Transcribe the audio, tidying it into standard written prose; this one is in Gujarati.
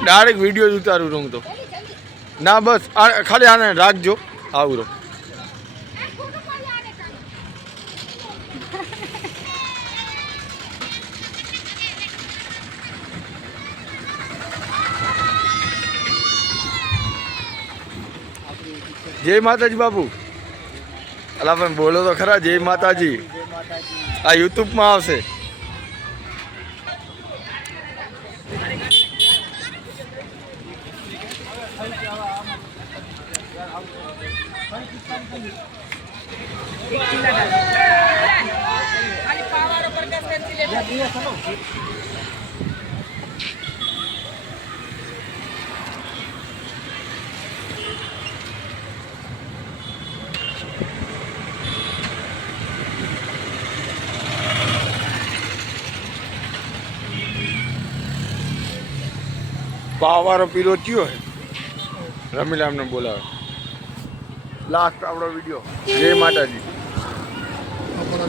ડાયરેક્ટ વિડીયો જ ઉતારું રહું તો ના બસ ખાલી આને રાખજો આવું રહું જય માતાજી બાપુ અલા પણ બોલો તો ખરા જય માતાજી આ યુટ્યુબમાં આવશે પાવારો પીરો થયો હે રમીલામને બોલાવે લાસ્ટ આપણો વિડીયો જય માતાજી